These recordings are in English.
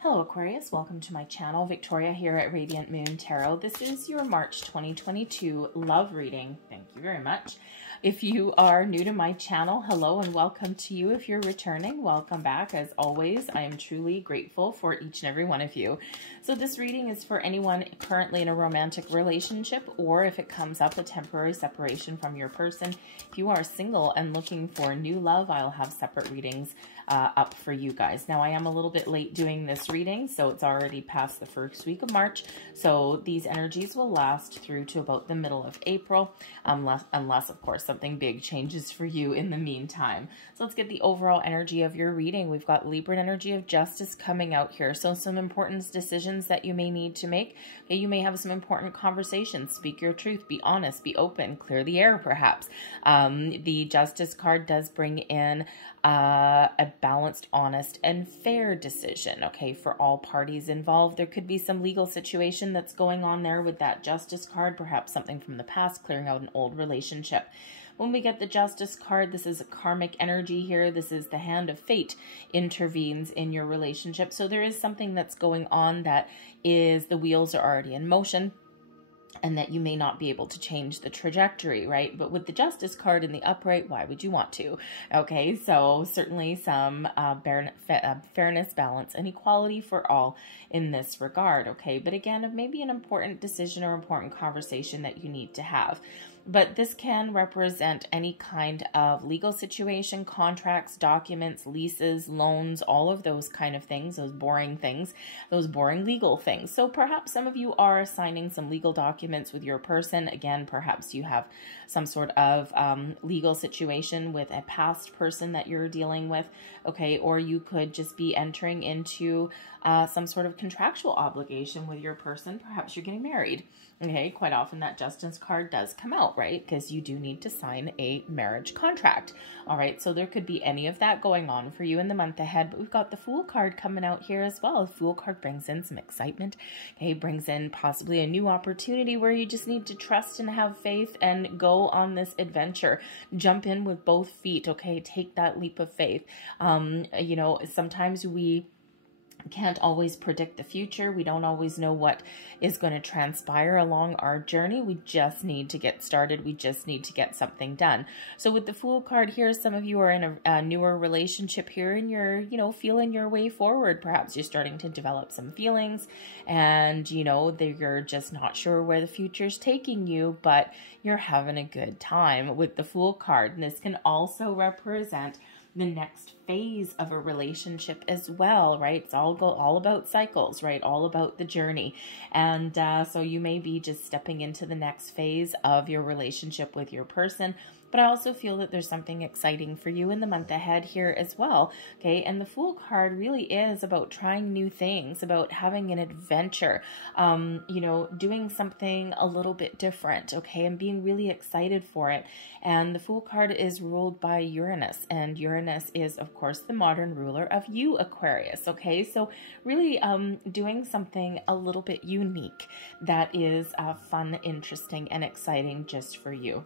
Hello Aquarius, welcome to my channel. Victoria here at Radiant Moon Tarot. This is your March 2022 love reading. Thank you very much. If you are new to my channel, hello and welcome to you. If you're returning, welcome back. As always, I am truly grateful for each and every one of you. So this reading is for anyone currently in a romantic relationship, or if it comes up, a temporary separation from your person. If you are single and looking for new love, I'll have separate readings up for you guys. Now, I am a little bit late doing this reading, so it's already past the first week of March. So these energies will last through to about the middle of April, unless of course, something big changes for you in the meantime. So let's get the overall energy of your reading. We've got Libra energy of justice coming out here. So some important decisions that you may need to make. Okay, you may have some important conversations. Speak your truth. Be honest. Be open. Clear the air, perhaps. The justice card does bring in a balanced, honest, and fair decision, okay, for all parties involved. There could be some legal situation that's going on there with that justice card, perhaps something from the past, clearing out an old relationship. When we get the justice card, this is a karmic energy here. This is the hand of fate intervenes in your relationship. So there is something that's going on that is the wheels are already in motion, and that you may not be able to change the trajectory, right? But with the justice card in the upright, why would you want to? Okay, so certainly some fairness, balance, and equality for all in this regard, okay? But again, maybe an important decision or important conversation that you need to have. But this can represent any kind of legal situation, contracts, documents, leases, loans, all of those kind of things, those boring legal things. So perhaps some of you are signing some legal documents with your person. Again, perhaps you have some sort of legal situation with a past person that you're dealing with, okay? Or you could just be entering into some sort of contractual obligation with your person. Perhaps you're getting married. Okay, quite often that justice card does come out, right? Because you do need to sign a marriage contract. All right, so there could be any of that going on for you in the month ahead, but we've got the Fool card coming out here as well. The Fool card brings in some excitement, okay? Brings in possibly a new opportunity where you just need to trust and have faith and go on this adventure. Jump in with both feet, okay? Take that leap of faith. You know, sometimes we can't always predict the future. We don't always know what is going to transpire along our journey. We just need to get started. We just need to get something done. So with the Fool card here, some of you are in a newer relationship here and you're, you know, feeling your way forward. Perhaps you're starting to develop some feelings and, you know, you're just not sure where the future's taking you, but you're having a good time with the Fool card. And this can also represent the next phase of a relationship as well, right? It's all about cycles, right? All about the journey. And so you may be just stepping into the next phase of your relationship with your person. But I also feel that there's something exciting for you in the month ahead here as well, okay? And the Fool card really is about trying new things, about having an adventure, you know, doing something a little bit different, okay? And being really excited for it. And the Fool card is ruled by Uranus, and Uranus is, of course, the modern ruler of you, Aquarius, okay? So really doing something a little bit unique that is fun, interesting, and exciting just for you.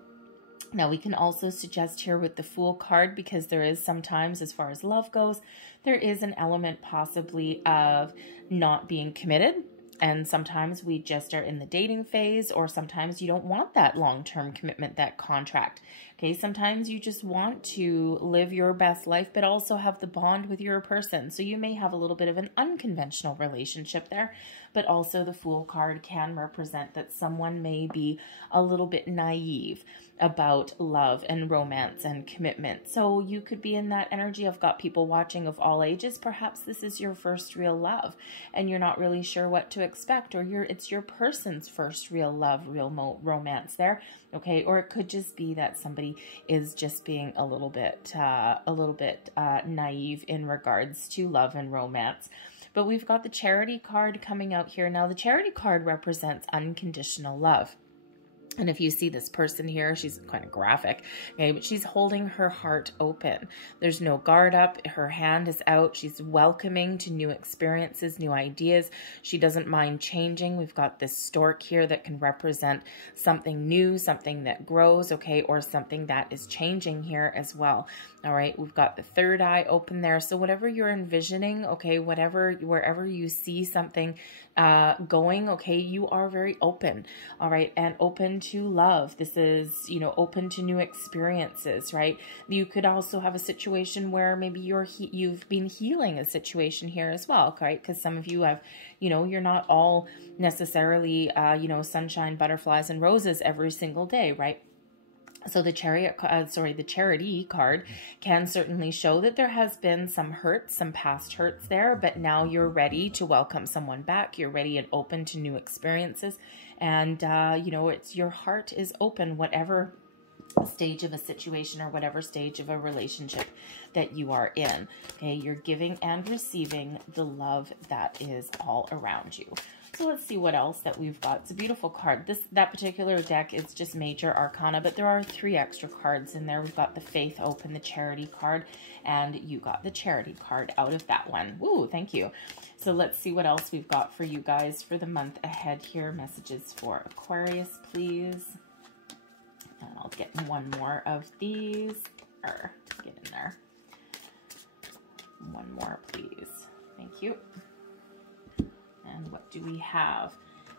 Now, we can also suggest here with the Fool card, because there is sometimes, as far as love goes, there is an element possibly of not being committed. And sometimes we just are in the dating phase, or sometimes you don't want that long-term commitment, that contract. Okay, sometimes you just want to live your best life, but also have the bond with your person. So you may have a little bit of an unconventional relationship there, but also the Fool card can represent that someone may be a little bit naive about love and romance and commitment. So you could be in that energy. I've got people watching of all ages. Perhaps this is your first real love and you're not really sure what to expect, or it's your person's first real love, real romance there. Okay, or it could just be that somebody is just being a little bit naive in regards to love and romance. But we've got the Charity card coming out here. Now, the Charity card represents unconditional love. And if you see this person here, she's kind of graphic, okay, but she's holding her heart open. There's no guard up. Her hand is out. She's welcoming to new experiences, new ideas. She doesn't mind changing. We've got this stork here that can represent something new, something that grows, okay, or something that is changing here as well. All right, we've got the third eye open there. So whatever you're envisioning, okay, wherever you see something going, okay, you are very open, all right, and open to love. This is, you know, open to new experiences, right? You could also have a situation where maybe you've been healing a situation here as well, right? Because some of you have, you know, you're not all necessarily, you know, sunshine, butterflies, and roses every single day, right? So the the Charity card can certainly show that there has been some hurts, some past hurts there, but now you're ready to welcome someone back. You're ready and open to new experiences. And, you know, your heart is open, whatever stage of a situation or whatever stage of a relationship that you are in. Okay, you're giving and receiving the love that is all around you. So let's see what else that we've got. It's a beautiful card. That particular deck is just major arcana, but there are 3 extra cards in there. We've got the Faith Open, the Charity card, and you got the Charity card out of that one. Ooh, thank you. So let's see what else we've got for you guys for the month ahead here. Messages for Aquarius, please. And I'll get one more of these. Get in there. One more, please. Thank you. And what do we have?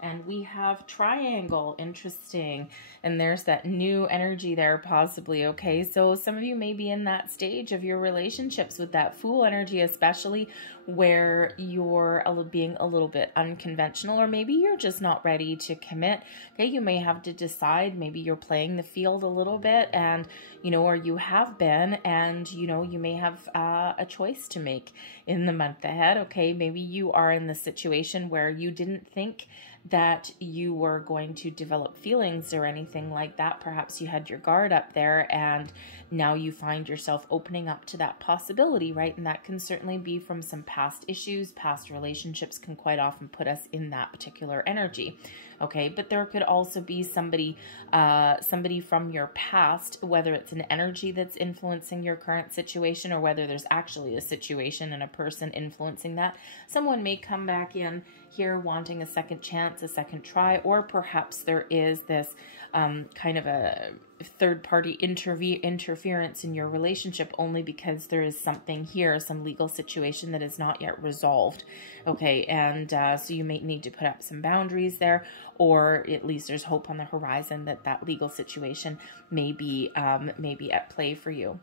And we have triangle. Interesting. And there's that new energy there possibly. Okay, so some of you may be in that stage of your relationships with that Fool energy, especially where you're being a little bit unconventional, or maybe you're just not ready to commit. Okay, you may have to decide. Maybe you're playing the field a little bit, and you know, or you have been, and you know, you may have a choice to make in the month ahead. Okay, maybe you are in the situation where you didn't think that you were going to develop feelings or anything like that. Perhaps you had your guard up there, and now you find yourself opening up to that possibility, right? And that can certainly be from some past issues. Past relationships can quite often put us in that particular energy. Okay, but there could also be somebody from your past, whether it's an energy that's influencing your current situation, or whether there's actually a situation and a person influencing that. Someone may come back in here wanting a second chance, a second try, or perhaps there is this kind of a third-party interference in your relationship only because there is something here, some legal situation that is not yet resolved. Okay, and so you may need to put up some boundaries there, or at least there's hope on the horizon that that legal situation may be at play for you.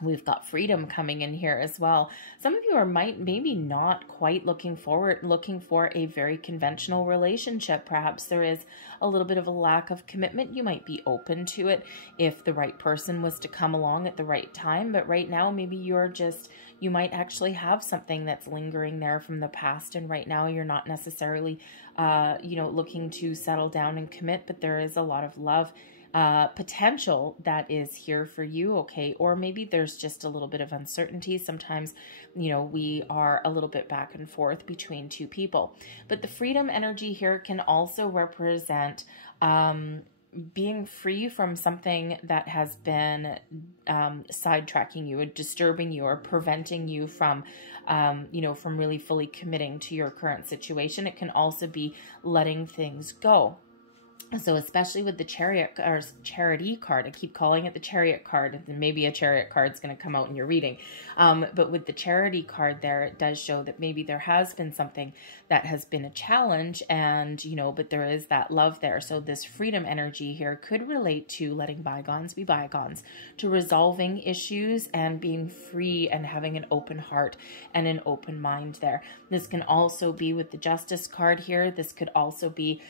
We've got freedom coming in here as well. Some of you are maybe not quite looking for a very conventional relationship. Perhaps there is a little bit of a lack of commitment. You might be open to it if the right person was to come along at the right time. But right now, maybe you might actually have something that's lingering there from the past. And right now you're not necessarily, looking to settle down and commit, but there is a lot of love potential that is here for you. Okay, or maybe there's just a little bit of uncertainty. Sometimes, you know, we are a little bit back and forth between two people. But the freedom energy here can also represent being free from something that has been sidetracking you or disturbing you or preventing you from, from really fully committing to your current situation. It can also be letting things go. So especially with the Charity card, I keep calling it the Chariot card, and maybe a Chariot card is going to come out in your reading. But with the Charity card there, it does show that maybe there has been something that has been a challenge, and, but there is that love there. So this freedom energy here could relate to letting bygones be bygones, to resolving issues and being free and having an open heart and an open mind there. This can also be with the Justice card here. This could also be,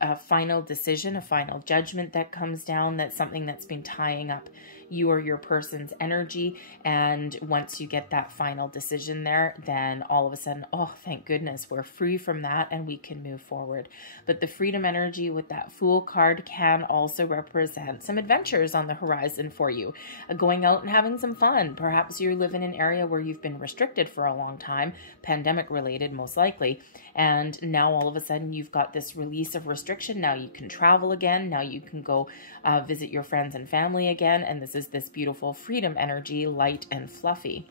a final decision, a final judgment that comes down. That's something that's been tying up you or your person's energy. And once you get that final decision there, then all of a sudden, oh, thank goodness, we're free from that and we can move forward. But the freedom energy with that Fool card can also represent some adventures on the horizon for you, going out and having some fun. Perhaps you live in an area where you've been restricted for a long time, pandemic related most likely, and now all of a sudden you've got this release of restriction. Now you can travel again. Now you can go visit your friends and family again. And this is this beautiful freedom energy, light and fluffy.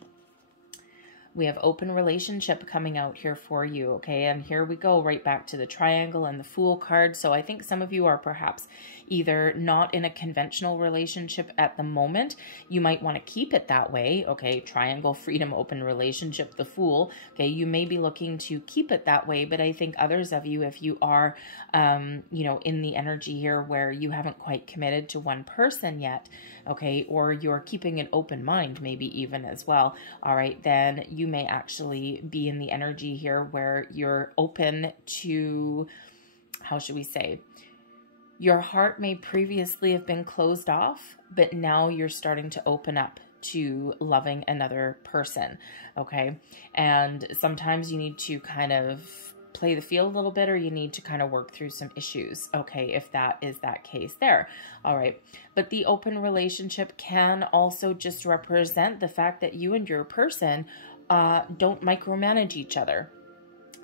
We have open relationship coming out here for you, okay? And here we go, right back to the triangle and the Fool card. So I think some of you are perhaps either not in a conventional relationship at the moment. You might want to keep it that way, okay? Triangle, freedom, open relationship, the Fool, okay? You may be looking to keep it that way, but I think others of you, if you are, you know, in the energy here where you haven't quite committed to one person yet, okay, or you're keeping an open mind, maybe even as well, all right, then you may actually be in the energy here where you're open to, how should we say, your heart may previously have been closed off, but now you're starting to open up to loving another person, okay? And sometimes you need to kind of play the field a little bit, or you need to kind of work through some issues, okay, if that is that case there, all right? But the open relationship can also just represent the fact that you and your person don't micromanage each other,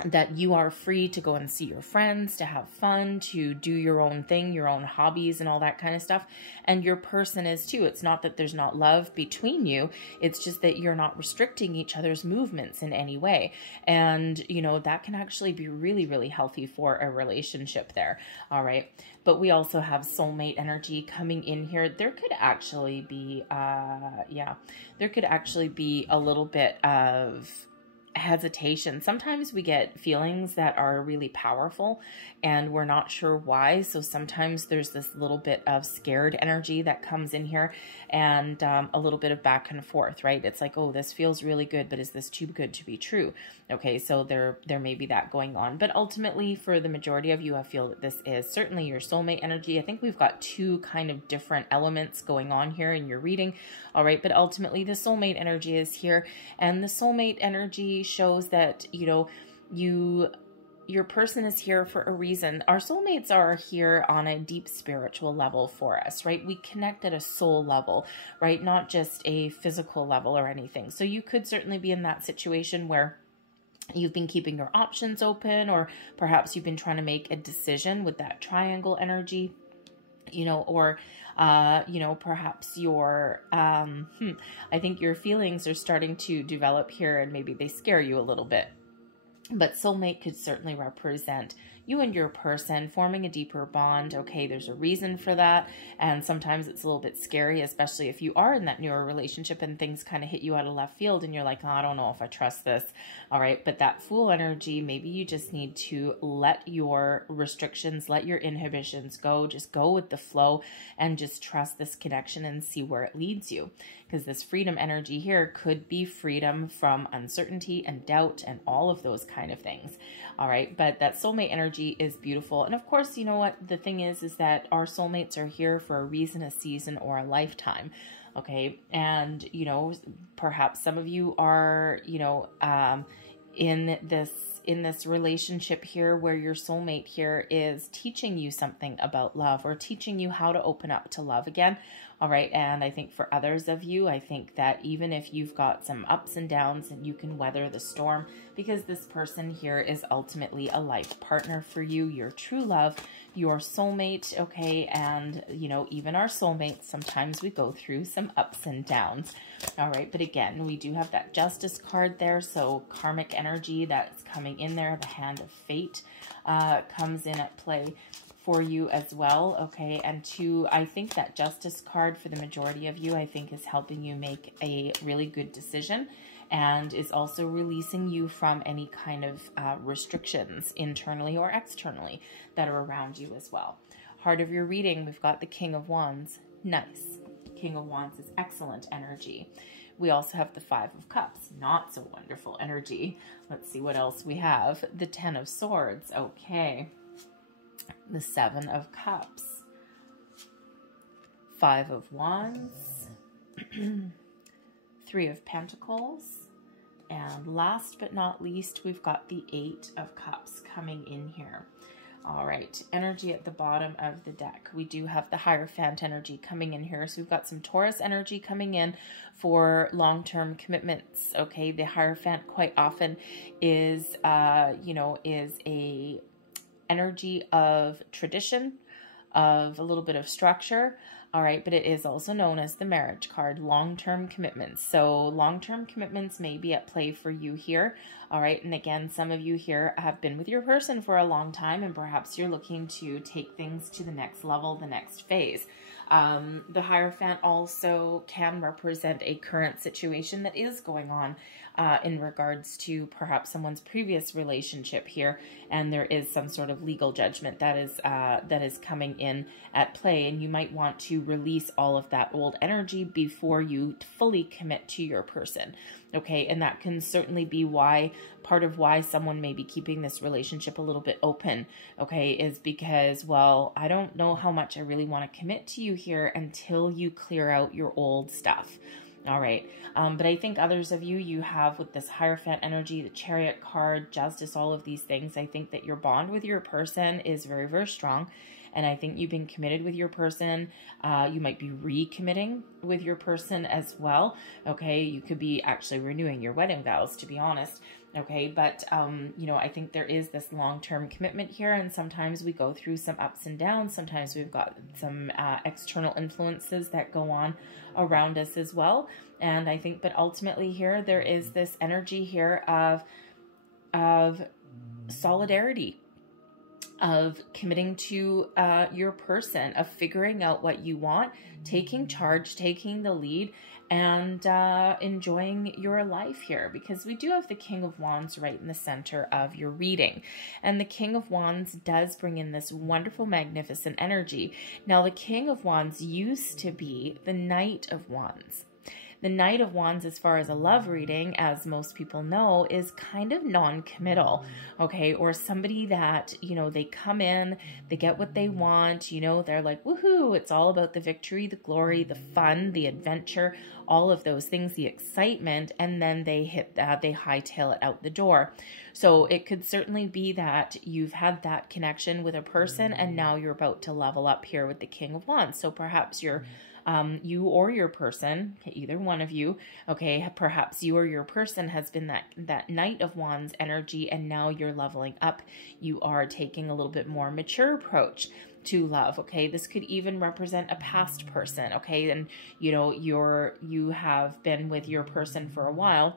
that you are free to go and see your friends, to have fun, to do your own thing, your own hobbies and all that kind of stuff. And your person is too. It's not that there's not love between you. It's just that you're not restricting each other's movements in any way. And, you know, that can actually be really, really healthy for a relationship there. All right. But we also have soulmate energy coming in here. There could actually be, there could actually be a little bit of hesitation. Sometimes we get feelings that are really powerful and we're not sure why. So sometimes there's this little bit of scared energy that comes in here, and a little bit of back and forth, right? It's like, oh, this feels really good, but is this too good to be true? Okay, so there may be that going on. But ultimately, for the majority of you, I feel that this is certainly your soulmate energy. I think we've got two kind of different elements going on here in your reading. All right, but ultimately the soulmate energy is here, and the soulmate energy shows that, you know, your person is here for a reason. Our soulmates are here on a deep spiritual level for us, right? We connect at a soul level, right? Not just a physical level or anything. So you could certainly be in that situation where you've been keeping your options open, or perhaps you've been trying to make a decision with that triangle energy, you know, or you know, perhaps your, I think your feelings are starting to develop here, and maybe they scare you a little bit. But soulmate could certainly represent you and your person forming a deeper bond. Okay, there's a reason for that. And sometimes it's a little bit scary, especially if you are in that newer relationship and things kind of hit you out of left field and you're like, oh, I don't know if I trust this. All right, but that Fool energy, maybe you just need to let your restrictions, let your inhibitions go. Just go with the flow and just trust this connection and see where it leads you. Because this freedom energy here could be freedom from uncertainty and doubt and all of those kind of things. All right, but that soulmate energy is beautiful. And of course, you know what the thing is that our soulmates are here for a reason, a season, or a lifetime. Okay, and you know, perhaps some of you are, you know, in this relationship here where your soulmate here is teaching you something about love, or teaching you how to open up to love again. All right. And I think for others of you, I think that even if you've got some ups and downs, and you can weather the storm, because this person here is ultimately a life partner for you, your true love, your soulmate. Okay. And, you know, even our soulmates, sometimes we go through some ups and downs. All right. But again, we do have that Justice card there. So karmic energy that's coming in there. The Hand of Fate comes in at play for you as well, okay? And two, I think that Justice card for the majority of you, I think, is helping you make a really good decision, and is also releasing you from any kind of restrictions internally or externally that are around you as well. Heart of your reading, we've got the King of Wands. Nice. King of Wands is excellent energy. We also have the Five of Cups, not so wonderful energy. Let's see what else we have. The Ten of Swords, okay. The Seven of Cups, Five of Wands, Three of Pentacles, and last but not least, we've got the Eight of Cups coming in here. All right, energy at the bottom of the deck. We do have the Hierophant energy coming in here. So we've got some Taurus energy coming in for long-term commitments. Okay, the Hierophant quite often is, you know, is a energy of tradition, of a little bit of structure, All right, but it is also known as the marriage card, long-term commitments. So long-term commitments may be at play for you here. All right, and again, some of you here have been with your person for a long time, and perhaps you're looking to take things to the next level, the next phase. The Hierophant also can represent a current situation that is going on in regards to perhaps someone's previous relationship here, and there is some sort of legal judgment that is coming in at play, and you might want to release all of that old energy before you fully commit to your person. Okay, and that can certainly be part of why someone may be keeping this relationship a little bit open, okay, is because, well, I don't know how much I really want to commit to you here until you clear out your old stuff. All right, but I think others of you have with this Hierophant energy, the Chariot card, Justice, all of these things, I think that your bond with your person is very, very strong. And I think you've been committed with your person. You might be recommitting with your person as well. Okay, you could be actually renewing your wedding vows, to be honest. Okay, but you know, I think there is this long-term commitment here, and sometimes we go through some ups and downs. Sometimes we've got some external influences that go on around us as well. And I think, but ultimately here, there is this energy here of solidarity, of committing to your person, of figuring out what you want, taking charge, taking the lead, and enjoying your life here, because we do have the King of Wands right in the center of your reading. And the King of Wands does bring in this wonderful, magnificent energy. Now, the King of Wands used to be the Knight of Wands. The Knight of Wands, as far as a love reading, as most people know, is kind of non-committal, okay? Or somebody that, you know, they come in, they get what they want, you know, they're like, woohoo, it's all about the victory, the glory, the fun, the adventure, all of those things, the excitement, and then they they hightail it out the door. So it could certainly be that you've had that connection with a person, and now you're about to level up here with the King of Wands. So perhaps you're you or your person, either one of you, okay, perhaps you or your person has been that Knight of Wands energy, and now you're leveling up. You are taking a little bit more mature approach to love, okay? This could even represent a past person, okay? And, you know, you have been with your person for a while,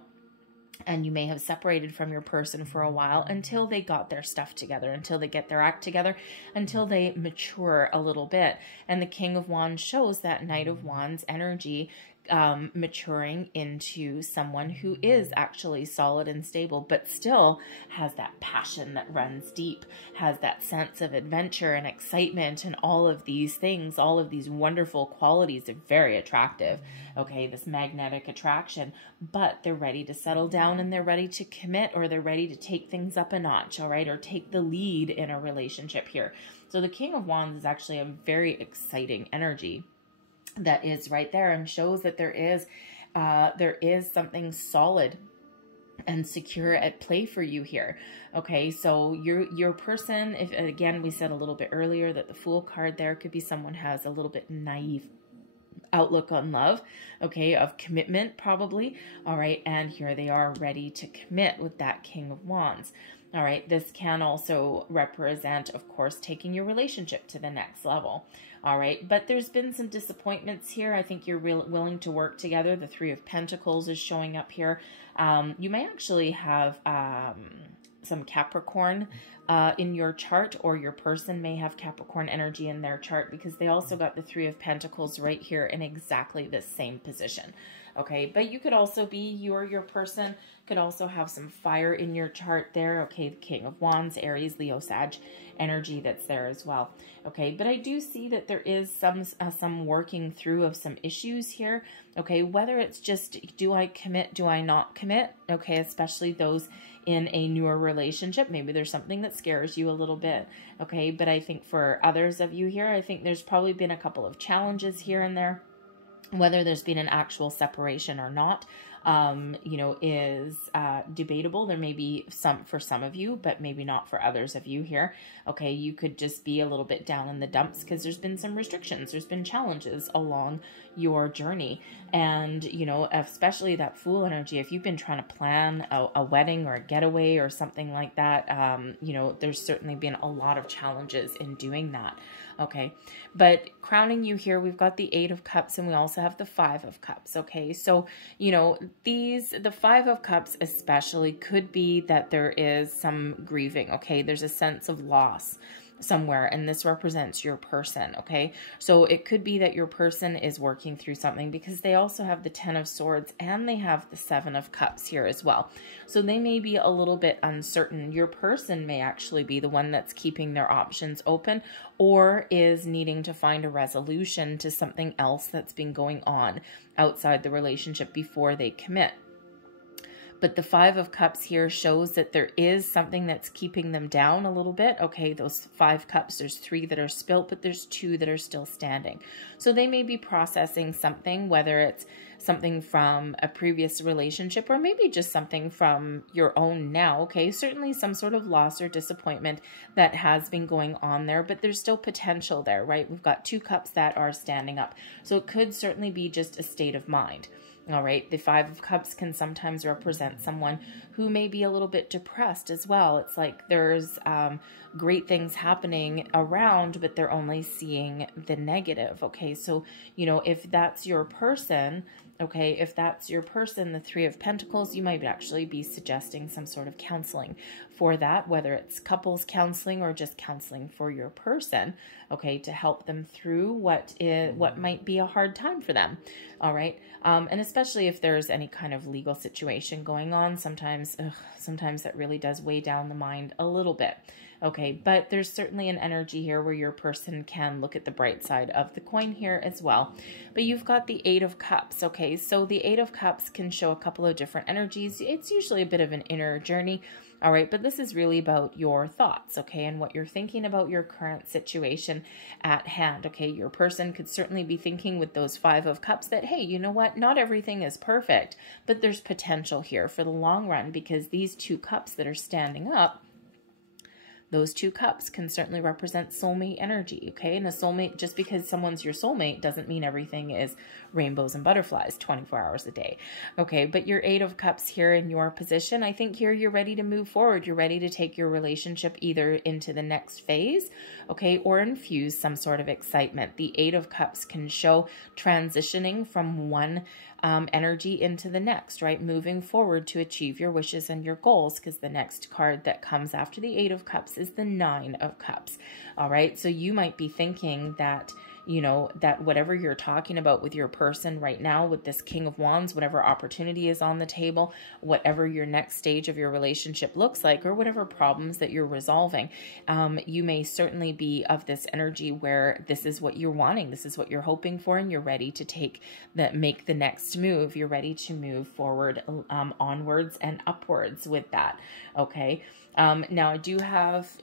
and you may have separated from your person for a while until they got their stuff together, until they get their act together, until they mature a little bit. And the King of Wands shows that Knight of Wands energy maturing into someone who is actually solid and stable, but still has that passion that runs deep, has that sense of adventure and excitement and all of these things, all of these wonderful qualities are very attractive. Okay, this magnetic attraction, but they're ready to settle down and they're ready to commit, or they're ready to take things up a notch, all right, or take the lead in a relationship here. So the King of Wands is actually a very exciting energy that is right there, and shows that there is something solid and secure at play for you here. Okay, so your person, if again we said a little bit earlier that the Fool card there could be someone has a little bit naive outlook on love, okay, of commitment probably, all right, and here they are ready to commit with that King of Wands. All right, this can also represent, of course, taking your relationship to the next level. All right, but there's been some disappointments here. I think you're willing to work together. The Three of Pentacles is showing up here. You may actually have some Capricorn in your chart, or your person may have Capricorn energy in their chart, because they also got the Three of Pentacles right here in exactly the same position. Okay, but you could also be, you or your person could also have some fire in your chart there. Okay, the King of Wands, Aries, Leo, Sag energy that's there as well. Okay, but I do see that there is some working through of some issues here. Okay, whether it's just, do I commit, do I not commit? Okay, especially those in a newer relationship. Maybe there's something that scares you a little bit. Okay, but I think for others of you here, I think there's probably been a couple of challenges here and there, whether there's been an actual separation or not. you know, is debatable. There may be some for some of you, but maybe not for others of you here. Okay, you could just be a little bit down in the dumps because there's been some restrictions, there's been challenges along your journey. And, you know, especially that Fool energy, if you've been trying to plan a wedding or a getaway or something like that, you know, there's certainly been a lot of challenges in doing that. Okay, but crowning you here, we've got the 8 of Cups and we also have the 5 of Cups. Okay, so, you know, the 5 of Cups especially could be that there is some grieving. Okay, there's a sense of loss somewhere, and this represents your person. Okay, so it could be that your person is working through something because they also have the 10 of Swords and they have the 7 of Cups here as well. So they may be a little bit uncertain. Your person may actually be the one that's keeping their options open or is needing to find a resolution to something else that's been going on outside the relationship before they commit. But the 5 of Cups here shows that there is something that's keeping them down a little bit. Okay, those 5 cups, there's 3 that are spilt, but there's 2 that are still standing. So they may be processing something, whether it's something from a previous relationship or maybe just something from your own now. Okay, certainly some sort of loss or disappointment that has been going on there, but there's still potential there, right? We've got 2 cups that are standing up. So it could certainly be just a state of mind. All right, the 5 of Cups can sometimes represent someone who may be a little bit depressed as well. It's like there's great things happening around, but they're only seeing the negative. Okay, so, you know, if that's your person, okay, if that's your person, the 3 of Pentacles, you might actually be suggesting some sort of counseling for that, whether it's couples counseling or just counseling for your person, okay, to help them through what might be a hard time for them. All right, and especially if there's any kind of legal situation going on, sometimes that really does weigh down the mind a little bit. Okay, but there's certainly an energy here where your person can look at the bright side of the coin here as well. But you've got the 8 of Cups, okay? So the 8 of Cups can show a couple of different energies. It's usually a bit of an inner journey, all right? But this is really about your thoughts, okay? And what you're thinking about your current situation at hand, okay? Your person could certainly be thinking with those 5 of Cups that, hey, you know what? Not everything is perfect, but there's potential here for the long run because these 2 cups that are standing up, those 2 cups can certainly represent soulmate energy, okay? And a soulmate, just because someone's your soulmate doesn't mean everything is rainbows and butterflies 24 hours a day, okay? But your 8 of Cups here in your position, I think here you're ready to move forward. You're ready to take your relationship either into the next phase, okay, or infuse some sort of excitement. The 8 of Cups can show transitioning from one energy into the next, right? Moving forward to achieve your wishes and your goals, because the next card that comes after the 8 of Cups is the 9 of Cups. All right, so you might be thinking that, you know, that whatever you're talking about with your person right now, with this King of Wands, whatever opportunity is on the table, whatever your next stage of your relationship looks like, or whatever problems that you're resolving, you may certainly be of this energy where this is what you're wanting, this is what you're hoping for, and you're ready to make the next move. You're ready to move forward, onwards and upwards with that, okay? Now I do have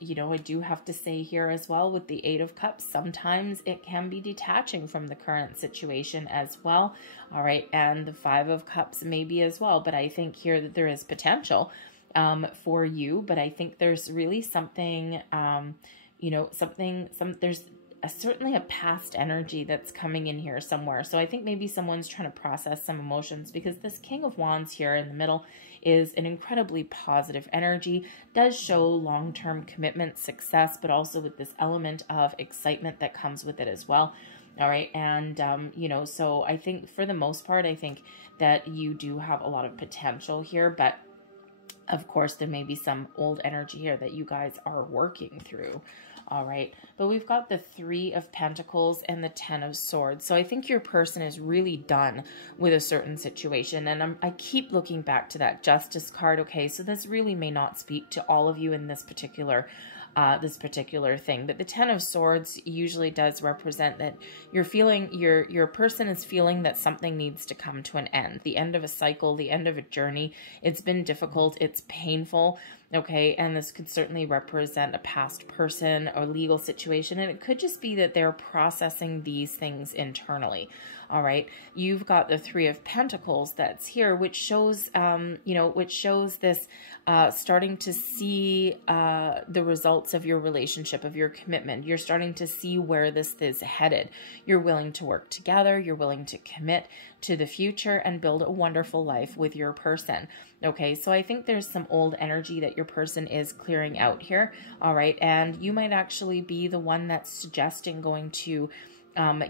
to say here as well with the 8 of Cups, sometimes it can be detaching from the current situation as well. All right. And the 5 of Cups maybe as well. But I think here that there is potential, for you, but I think there's really something, there's certainly a past energy that's coming in here somewhere. So I think maybe someone's trying to process some emotions because this King of Wands here in the middle is an incredibly positive energy, does show long-term commitment, success, but also with this element of excitement that comes with it as well. All right. And, so I think for the most part, I think that you do have a lot of potential here, but of course there may be some old energy here that you guys are working through. All right, but we've got the 3 of Pentacles and the 10 of Swords. So I think your person is really done with a certain situation. And I keep looking back to that Justice card. Okay, so this really may not speak to all of you in this particular thing, but the 10 of Swords usually does represent that you're feeling, your person is feeling that something needs to come to an end, the end of a cycle, the end of a journey. It's been difficult, it's painful, Okay, and this could certainly represent a past person or legal situation, and it could just be that they're processing these things internally. All right, you've got the Three of Pentacles that's here, which shows, which shows this starting to see the results of your relationship, of your commitment. You're starting to see where this is headed. You're willing to work together. You're willing to commit to the future and build a wonderful life with your person. Okay, so I think there's some old energy that your person is clearing out here. All right, and you might actually be the one that's suggesting going to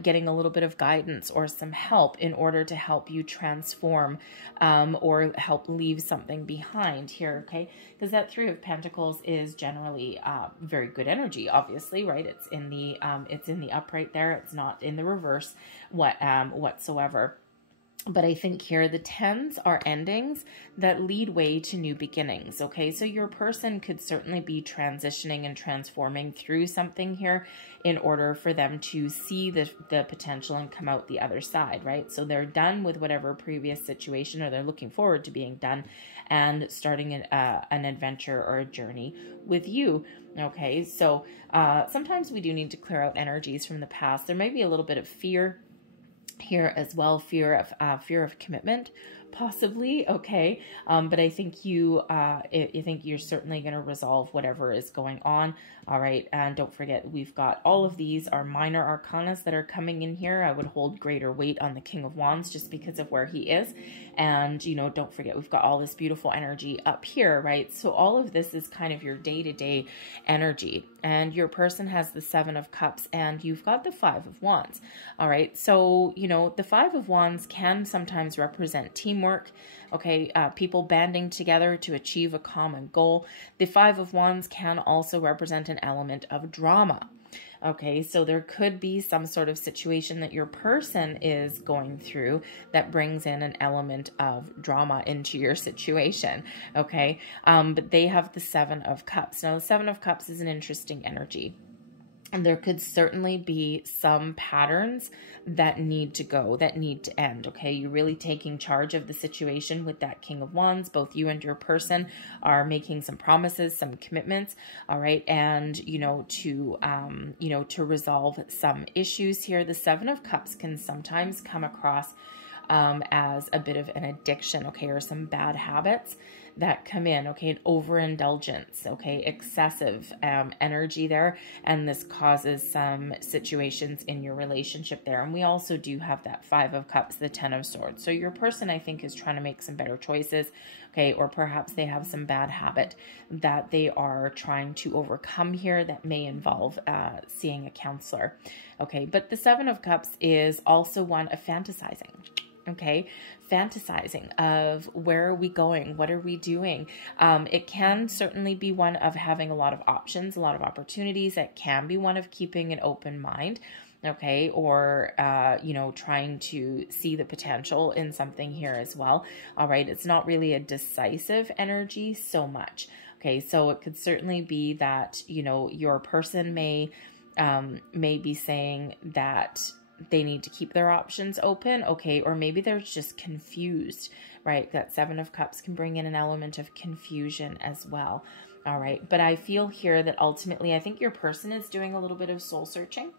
getting a little bit of guidance or some help in order to help you transform or help leave something behind here, okay? Because that Three of Pentacles is generally very good energy, obviously, right? It's in the upright there. It's not in the reverse whatsoever. But I think here the tens are endings that lead way to new beginnings, okay? So your person could certainly be transitioning and transforming through something here in order for them to see the potential and come out the other side, right? So they're done with whatever previous situation, or they're looking forward to being done and starting an adventure or a journey with you. Okay, so sometimes we do need to clear out energies from the past. There may be a little bit of fear here as well, fear of commitment, possibly, okay, but I think I think you're certainly going to resolve whatever is going on. All right, and don't forget, we've got all of these are minor arcanas that are coming in here. I would hold greater weight on the King of Wands just because of where he is, and don't forget, we've got all this beautiful energy up here, right? So all of this is kind of your day-to-day energy, and your person has the Seven of Cups, and you've got the Five of Wands. All right, so the Five of Wands can sometimes represent teamwork, okay, people banding together to achieve a common goal. The Five of Wands can also represent an element of drama. Okay, so there could be some sort of situation that your person is going through that brings in an element of drama into your situation, okay? But they have the Seven of Cups. Now, the Seven of Cups is an interesting energy. And there could certainly be some patterns that need to go, that need to end, okay? You're really taking charge of the situation with that King of Wands. Both you and your person are making some promises, some commitments, all right? And, to resolve some issues here. The Seven of Cups can sometimes come across as a bit of an addiction, okay, or some bad habits that come in, okay, an overindulgence, okay, excessive energy there, and this causes some situations in your relationship there. And we also do have that Five of Cups, the Ten of Swords. So your person, I think, is trying to make some better choices, okay, or perhaps they have some bad habit that they are trying to overcome here that may involve seeing a counselor, okay. But the Seven of Cups is also one of fantasizing. Okay, fantasizing of where are we going? What are we doing? It can certainly be one of having a lot of options, a lot of opportunities. It can be one of keeping an open mind, okay, or, trying to see the potential in something here as well. All right, it's not really a decisive energy so much. Okay, so it could certainly be that, your person may be saying that they need to keep their options open, okay, or maybe they're just confused, right? That Seven of Cups can bring in an element of confusion as well, all right? But I feel here that ultimately, I think your person is doing a little bit of soul searching,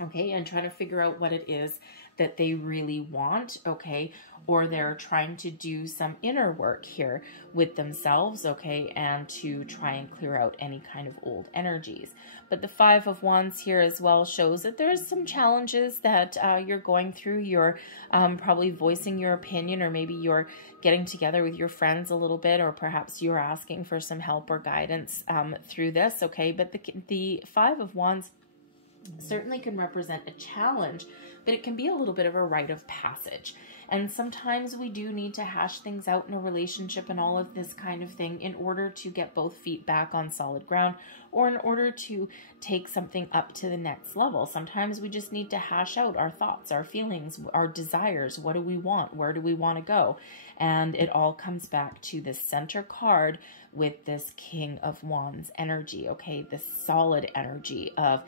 okay, and trying to figure out what it is that they really want, okay, or they're trying to do some inner work here with themselves, okay, and to try and clear out any kind of old energies. But the Five of Wands here as well shows that there's some challenges that you're going through. You're probably voicing your opinion, or maybe you're getting together with your friends a little bit, or perhaps you're asking for some help or guidance through this, okay? But the Five of Wands certainly can represent a challenge, but it can be a little bit of a rite of passage. And sometimes we do need to hash things out in a relationship and all of this kind of thing in order to get both feet back on solid ground, or in order to take something up to the next level. Sometimes we just need to hash out our thoughts, our feelings, our desires. What do we want? Where do we want to go? And it all comes back to the center card with this King of Wands energy, okay? This solid energy of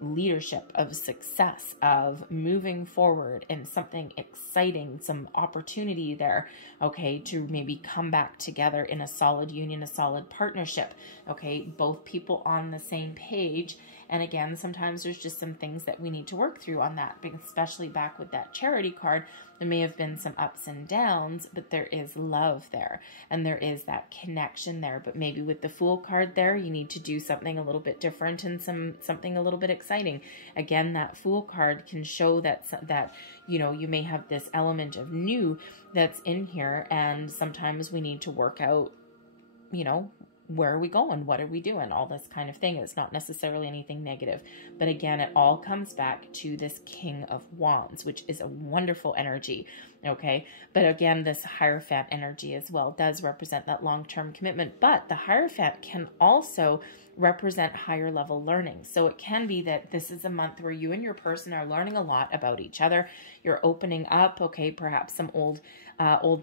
leadership, of success, of moving forward in something exciting, some opportunity there, okay, to maybe come back together in a solid union, a solid partnership, okay, both people on the same page. And again, sometimes there's just some things that we need to work through on that, especially back with that Charity card. There may have been some ups and downs, but there is love there and there is that connection there. But maybe with the Fool card there, you need to do something a little bit different and something a little bit exciting. Again, that Fool card can show that you know, you may have this element of new that's in here, and sometimes we need to work out, you know, where are we going? What are we doing? All this kind of thing. It's not necessarily anything negative. But again, it all comes back to this King of Wands, which is a wonderful energy. Okay. But again, this Hierophant energy as well does represent that long-term commitment. But the Hierophant can also represent higher level learning. So it can be that this is a month where you and your person are learning a lot about each other. You're opening up, okay, perhaps some old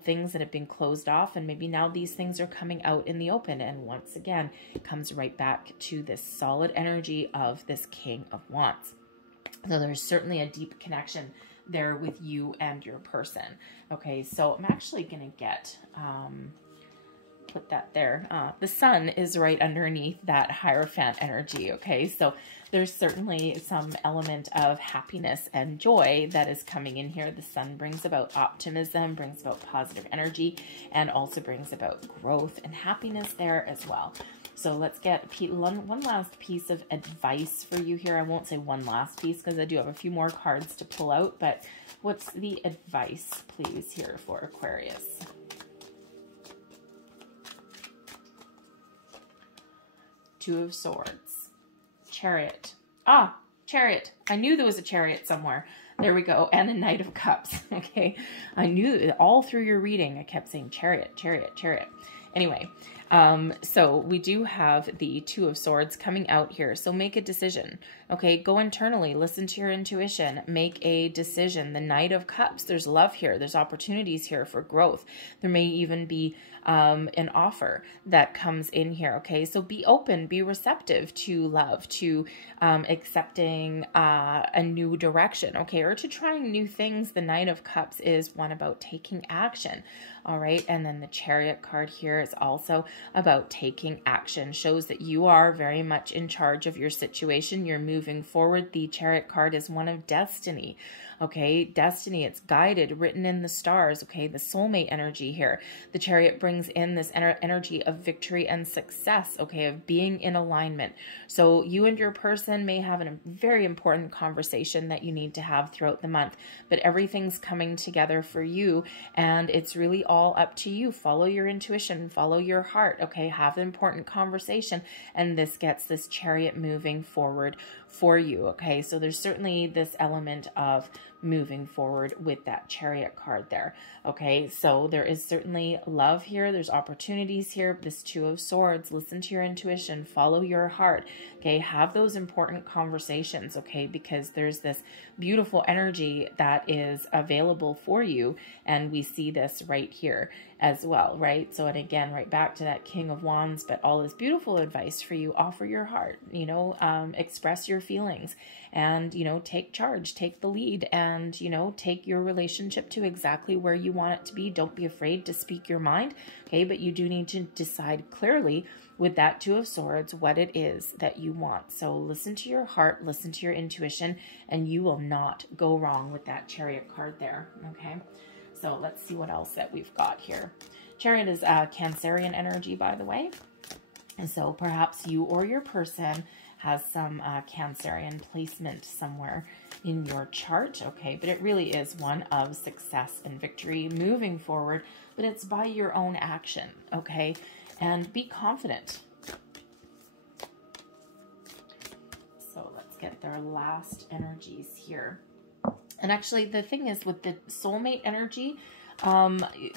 things that have been closed off, and maybe now these things are coming out in the open. And once again, it comes right back to this solid energy of this King of Wands. So there's certainly a deep connection there with you and your person. Okay, so I'm actually going to get... put that there. The sun is right underneath that Hierophant energy. Okay, so there's certainly some element of happiness and joy that is coming in here. The sun brings about optimism, brings about positive energy, and also brings about growth and happiness there as well. So let's get one last piece of advice for you here. I won't say one last piece because I do have a few more cards to pull out, but what's the advice, please, here for Aquarius? Two of Swords, Chariot. Ah, Chariot. I knew there was a Chariot somewhere. There we go. And a Knight of Cups. Okay. I knew it all through your reading. I kept saying Chariot, Chariot, Chariot. Anyway, so we do have the Two of Swords coming out here. So make a decision. Okay, go internally, listen to your intuition, make a decision. The Knight of Cups, there's love here. There's opportunities here for growth. There may even be an offer that comes in here. Okay, so be open, be receptive to love, to accepting a new direction. Okay, or to trying new things. The Knight of Cups is one about taking action. All right, and then the Chariot card here is also about taking action. Shows that you are very much in charge of your situation. You're moving forward. The Chariot card is one of destiny. Okay, destiny, it's guided, written in the stars. Okay, the soulmate energy here. The Chariot brings in this energy of victory and success, okay, of being in alignment. So you and your person may have a very important conversation that you need to have throughout the month, but everything's coming together for you, and it's really all up to you. Follow your intuition, follow your heart, okay, have an important conversation, and this gets this Chariot moving forward for you, okay? So there's certainly this element of moving forward with that Chariot card there, okay? So there is certainly love here. There's opportunities here. This Two of Swords, listen to your intuition, follow your heart, okay? Have those important conversations, okay? Because there's this beautiful energy that is available for you, and we see this right here as well, right? So, and again, right back to that King of Wands, but all this beautiful advice for you. Offer your heart, you know, express your feelings, and, you know, take charge, take the lead, and, you know, take your relationship to exactly where you want it to be. Don't be afraid to speak your mind, okay? But you do need to decide clearly with that Two of Swords what it is that you want. So listen to your heart, listen to your intuition, and you will not go wrong with that Chariot card there, okay? So let's see what else that we've got here. Chariot is Cancerian energy, by the way. And so perhaps you or your person has some Cancerian placement somewhere in your chart, okay? But it really is one of success and victory moving forward, but it's by your own action, okay? And be confident. So let's get their last energies here. And actually, the thing is with the soulmate energy,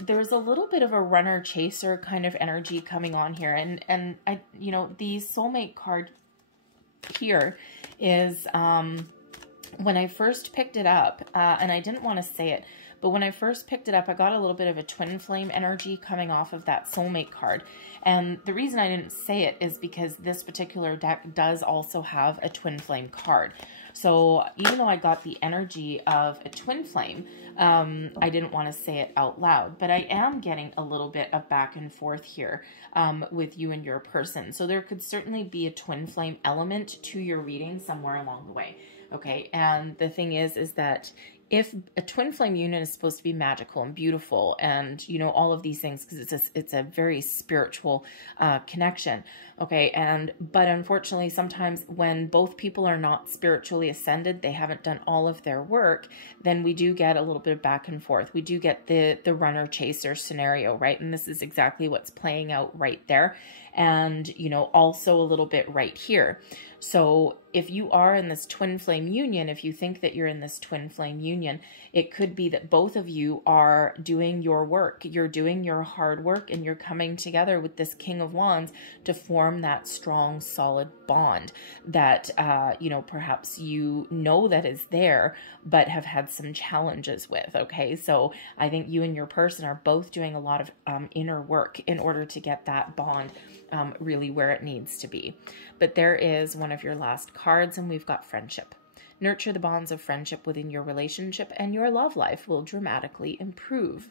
there's a little bit of a runner chaser kind of energy coming on here. And I, you know, the soulmate card here is, when I first picked it up, and I didn't want to say it, But when I first picked it up, I got a little bit of a twin flame energy coming off of that soulmate card. And the reason I didn't say it is because this particular deck does also have a twin flame card. So even though I got the energy of a twin flame, I didn't want to say it out loud, but I am getting a little bit of back and forth here with you and your person. So there could certainly be a twin flame element to your reading somewhere along the way. Okay. And the thing is that if a twin flame union is supposed to be magical and beautiful and, you know, all of these things, because it's a very spiritual connection. Okay. But unfortunately, sometimes when both people are not spiritually ascended, they haven't done all of their work, then we do get a little bit of back and forth. We do get the runner chaser scenario, right? And this is exactly what's playing out right there. And, you know, also a little bit right here. So if you are in this twin flame union, if you think that you're in this twin flame union, it could be that both of you are doing your work. You're doing your hard work and you're coming together with this King of Wands to form that strong, solid bond that, you know, perhaps you know that is there, but have had some challenges with. Okay. So I think you and your person are both doing a lot of inner work in order to get that bond really where it needs to be. But there is one of your last cards, and we've got friendship. Nurture the bonds of friendship within your relationship and your love life will dramatically improve.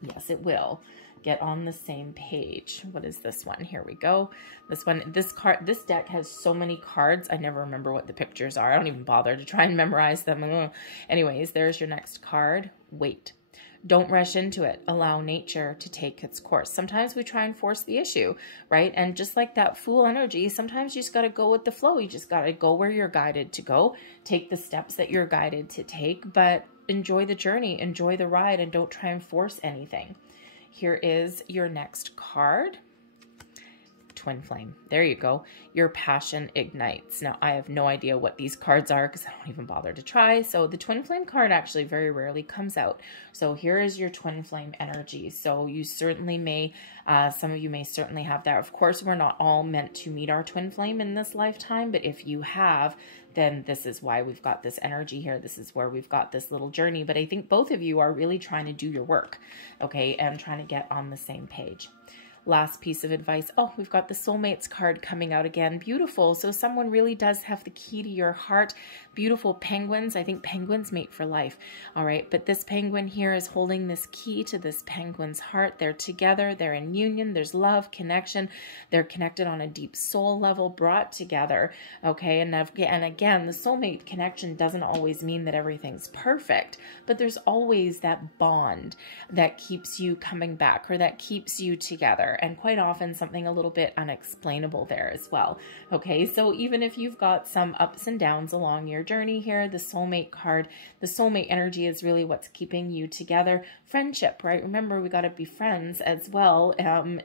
Yes, it will. Get on the same page. What is this one? Here we go. This one, this deck has so many cards. I never remember what the pictures are. I don't even bother to try and memorize them. Anyways, there's your next card. Wait. Don't rush into it. Allow nature to take its course. Sometimes we try and force the issue, right? And just like that Fool energy, sometimes you just got to go with the flow. You just got to go where you're guided to go. Take the steps that you're guided to take, but enjoy the journey, enjoy the ride, and don't try and force anything. Here is your next card. Twin flame. There you go. Your passion ignites. Now, I have no idea what these cards are because I don't even bother to try. So the twin flame card actually very rarely comes out. So here is your twin flame energy. So you certainly may, some of you may certainly have that. Of course, we're not all meant to meet our twin flame in this lifetime, but if you have, then this is why we've got this energy here. This is where we've got this little journey. But I think both of you are really trying to do your work, okay, and trying to get on the same page. Last piece of advice. Oh, we've got the soulmates card coming out again. Beautiful. So someone really does have the key to your heart. Beautiful penguins. I think penguins mate for life. All right. But this penguin here is holding this key to this penguin's heart. They're together. They're in union. There's love, connection. They're connected on a deep soul level, brought together. Okay. And again, the soulmate connection doesn't always mean that everything's perfect, but there's always that bond that keeps you coming back or that keeps you together. And quite often something a little bit unexplainable there as well. Okay, so even if you've got some ups and downs along your journey here, the soulmate card, the soulmate energy is really what's keeping you together. Friendship, right? Remember, we got to be friends as well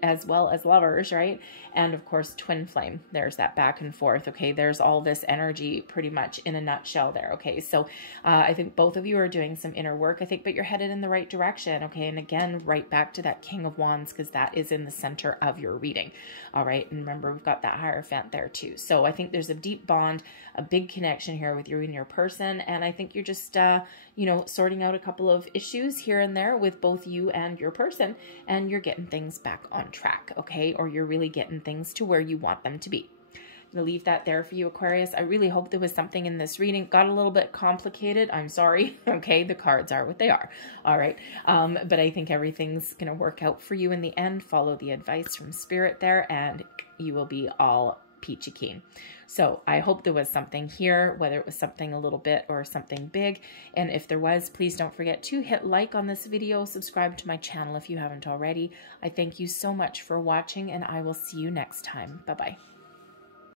as lovers, right? And of course, twin flame. There's that back and forth. Okay, there's all this energy pretty much in a nutshell there. Okay, so I think both of you are doing some inner work, I think, but you're headed in the right direction. Okay, and again, right back to that King of Wands, because that is in the center of your reading. All right. And remember, we've got that Hierophant there too. So I think there's a deep bond, a big connection here with you and your person. And I think you're just, you know, sorting out a couple of issues here and there with both you and your person, and you're getting things back on track. Okay. Or you're really getting things to where you want them to be. I'm going to leave that there for you, Aquarius. I really hope there was something in this reading. Got a little bit complicated. I'm sorry. Okay, the cards are what they are. All right. But I think everything's going to work out for you in the end. Follow the advice from Spirit there, and you will be all peachy keen. So I hope there was something here, whether it was something a little bit or something big. And if there was, please don't forget to hit like on this video, subscribe to my channel if you haven't already. I thank you so much for watching, and I will see you next time. Bye-bye.